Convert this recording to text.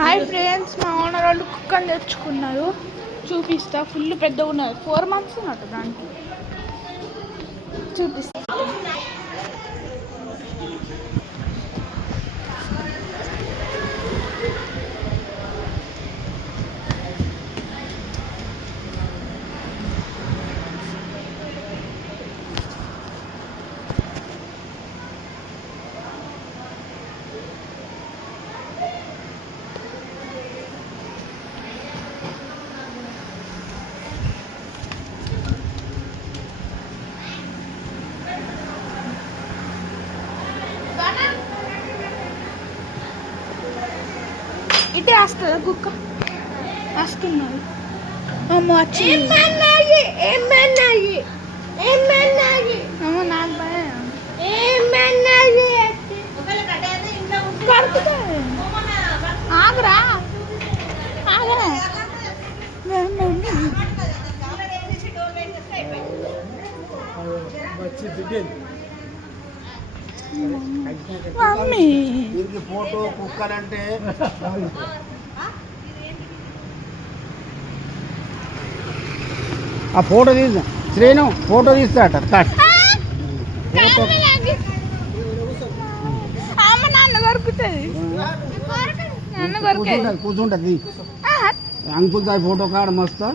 Hi friends, మా owner వాళ్ళు కుక్కని తెచ్చుకున్నారు. చూపిస్తా. ఫుల్ పెద్దగా ఉన్నారు. 4 months ఉన్నట్టు దానికి. చూపిస్తా. ఇటే వస్తుందా కుక్క? వస్తున్నారు. అమ్మ వచ్చింది. అమ్మ నాకు భయం. ఆగరా ఆగరా. మమ్మీ ఫోటో కుక్కలంటే ఆ ఫోటో తీసా శ్రీను ఫోటో తీస్తాట కూర్చుంటది అంకుల్ దాని ఫోటో కాడ మస్తు